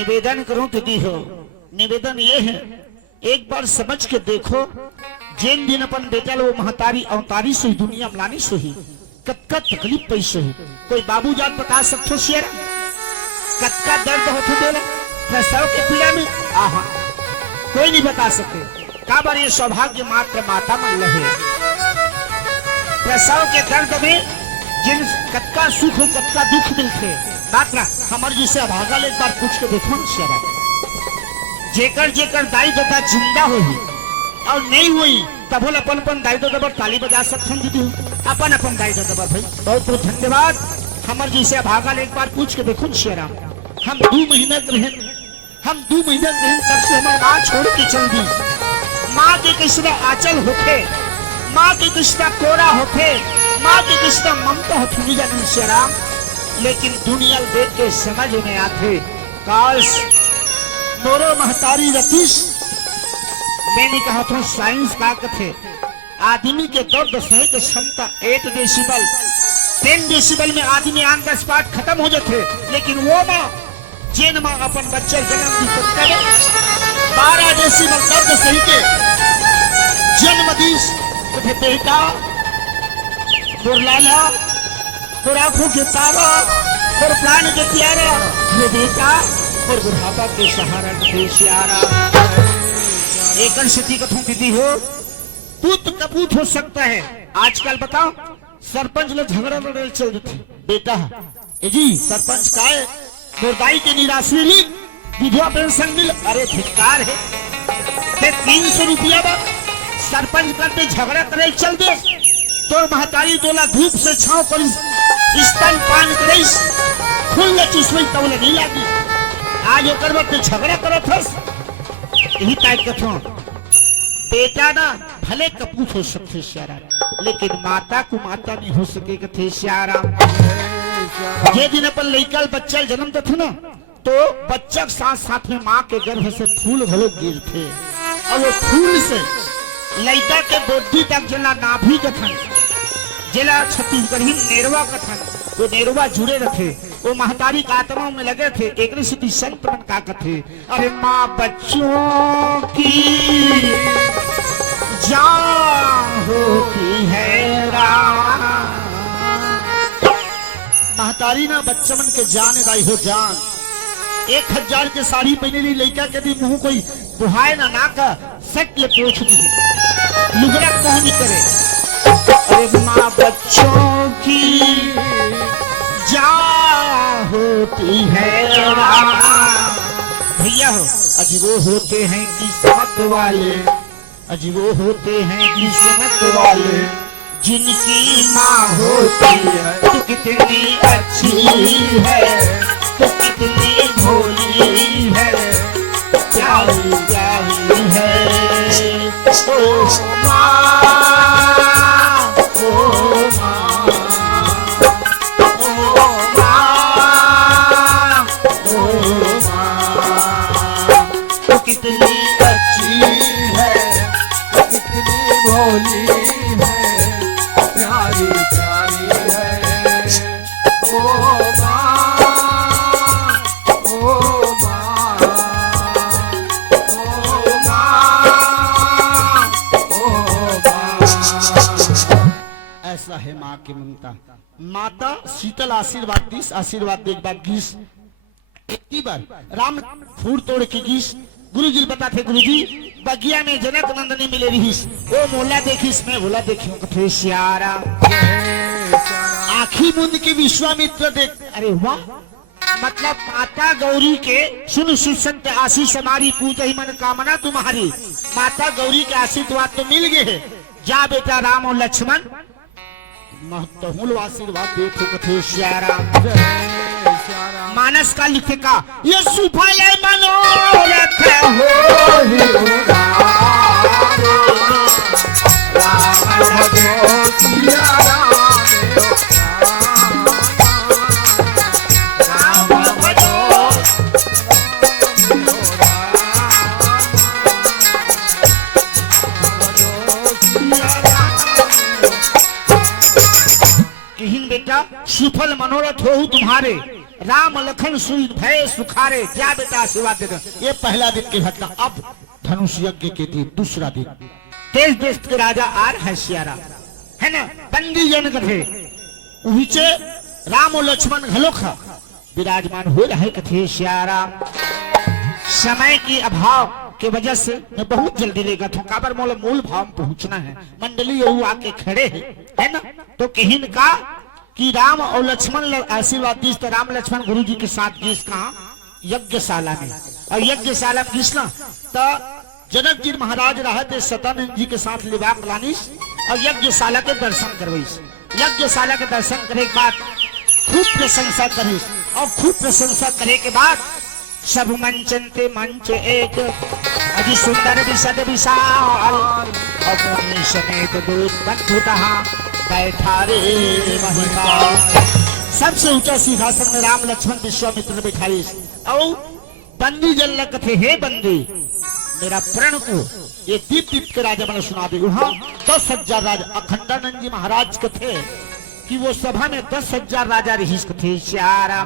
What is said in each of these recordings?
निवेदन करूं तो दी हो। निवेदन ये है, एक बार समझ के देखो, जिन दिन अपन बेटा वो महतारी अवतारी से दुनिया मलानी से ही कत्का तकलीफ पैसे ही कोई बाबू जान बता सकते शेर कत्का दर्द होते देला प्रसव के पीड़ा में आहा कोई नहीं बता सके। का बार ये सौभाग्य मात्र माता मन रहे प्रसव के दर्द में जिन कत्का सुख हो कत्का दुख मिलते मात्र हमारे जिसे अभागा एक बार पूछ के देखो न शेरा जेकर जेकर दाई दादा जिंदा हुई और नहीं हुई तब अपन अपन दाई दादा ताली बजा सकते हैं दीदी अपन अपन दाई दादा भाई बहुत बहुत धन्यवाद। हमारे जिसे अभागा एक बार पूछ के देखो न शेरा हम 2 महीना ग्रहण तब से हमारे माँ छोड़ के चल दी। माँ के किसने आंचल होते माँ के किसना कोरा होते माँ के किसना ममता होती जानी शेरा लेकिन दुनिया देख के समझ में आते काश मोरो महतारी रतीश मैंने कहा था साइंस का कथे आदमी के दर्द सहे की क्षमता 8 डेसिबल 10 डेसिबल में आदमी आन का स्पाट खत्म हो जाते लेकिन वो माँ जिन माँ अपन बच्चे जन्म दी 12 डेसिबल दर्द सही के जन्म दीस तो बेटा लाला और आंखों के तारा और प्राण के प्यारा ये बेटा और बुढ़ापा के सहारा के प्यारा एक स्थिति कथों की दी हो पुत कपूत हो सकता है। आजकल बताओ सरपंच लोग झगड़ा लड़े चल रहे बेटा जी सरपंच का है दुर्दाई के निराश्री ली विधवा पेंशन मिल अरे धिक्कार है 300 रुपया सरपंच करते झगड़ा करे चल दे तो महतारी तोला धूप से छाव कर स्तन पान करे खुल चुसवई तवले नहीं लागी आज ओकर वक्त झगड़ा करत हस यही टाइप कथो बेटा ना भले कपूत हो सकते श्यारा लेकिन माता को माता नहीं हो सके कथे श्यारा। जे दिन अपन लइका बच्चा जन्म देते ना तो बच्चा के साथ साथ में माँ के गर्भ से फूल भले गिरते और वो फूल से लइका के बोधी तक जला नाभि कथन जिला छत्तीसगढ़ी नेरवा कथन वो नेरवा जुड़े रखे वो महतारी का आत्मा में लगे थे एक सिद्धि संत मन का कथे अरे माँ बच्चों की जान होती है महतारी ना बच्चा मन के जान दाई हो जान 1000 के साड़ी पहने ली लड़का के भी मुंह कोई बुहाए ना का सट ले पोछ दी लुगड़ा कौन नहीं करे अरे माँ बच्चों की जान होती है भैया हो अजीबो होते हैं किस्मत वाले अजीबो होते हैं किस्मत वाले जिनकी माँ होती है तो कितनी अच्छी है तो कितनी भोली है प्यारी प्यारी है ओ माँ कितनी अच्छी है कितनी भोली है प्यारी प्यारी है ओ माँ ओ माँ ओ माँ ओ माँ। ऐसा है माँ की ममता। माता शीतल आशीर्वाद देख बात गीस एक बार राम फूल तोड़ के गीस गुरुजी बताते गुरुजी बगिया में जनक नंदनी मिले रहीस ओ मोला देखिस मैं बोला देखियो कथे श्यारा आखी मुंद के विश्वामित्र देख अरे वाह मतलब माता गौरी के सुन सुसंत आशीष हमारी पूजा ही मन कामना तुम्हारी माता गौरी के आशीर्वाद तो मिल गए जा बेटा राम और लक्ष्मण महत्वपूर्ण आशीर्वाद देखो कथे श्यारा। मानस का लिखे का ये सुफल मनोरथ बेटा सुफल मनोरथ हो तुम्हारे राम लखन सुई भय सुखारे, क्या बेटा आशीर्वाद दे दो। ये पहला दिन की घटना। अब धनुष यज्ञ के दिन दूसरा दिन। देश देश के राजा आ रहे सियारा है ना, बंदी जन कथे उहीचे राम और लक्ष्मण घलोख विराजमान हो रहे कथे सियारा। समय की अभाव के वजह से मैं बहुत जल्दी लेगा था, काबर मोल मूल भाव में पहुंचना है। मंडली वो आके खड़े है ना, तो कहीं का कि राम और लक्ष्मण आशीर्वाद दी, तो राम लक्ष्मण गुरु जी के साथ गीस कहा यज्ञशाला में, और यज्ञशाला में घिसना तो जनक जी महाराज रहे थे सतानंद जी के साथ लिबा प्लानिस और यज्ञशाला के दर्शन करवाइस। यज्ञशाला के दर्शन करे के बाद खूब प्रशंसा करिस, और खूब प्रशंसा करे के बाद सब मंचनते मंच एक अति सुंदर विशद विशाल, और मुनि समेत दूत बंधुता बैठा रे महिमा। सबसे ऊंचा सिंहासन में राम लक्ष्मण विश्वामित्र बैठाई, और बंदी जल कथे हे बंदी मेरा प्रण को ये दीप दीप के राजा मैंने सुना दे। हाँ 10,000 राजा अखंडानंद जी महाराज कथे कि वो सभा में 10,000 राजा रही कथे श्यारा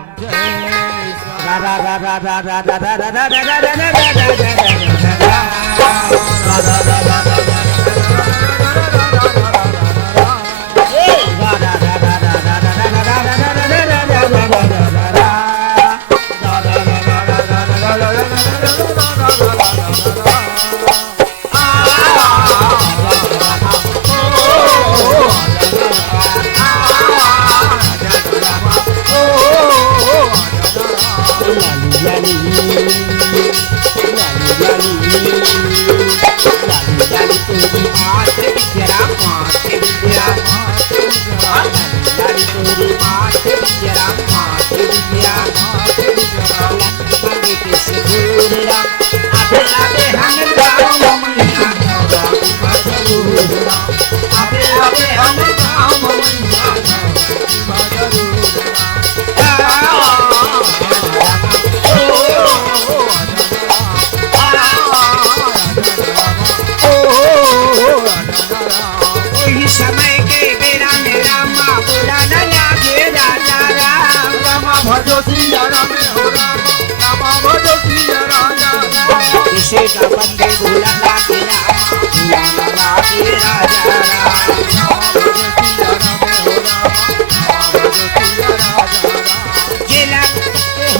का बंदे भूला लागे राजा जेला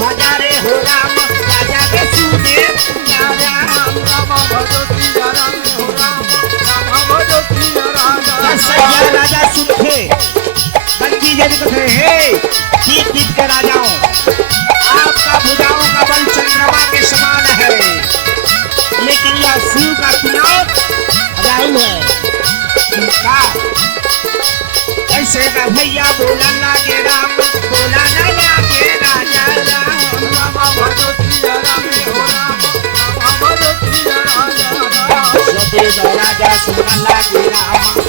हजारे हो राम राजा के सुने राजा सुखे बंदी जन कथे हे दीप दीप के राजाओं आपका भुजाओं का बल चंद्रमा के समान है, लेकिन यह शिव का चुनाव राहुल है का ऐसे का भैया बोला लागे राम बोला न लागे राजा राजा सुना लागे राम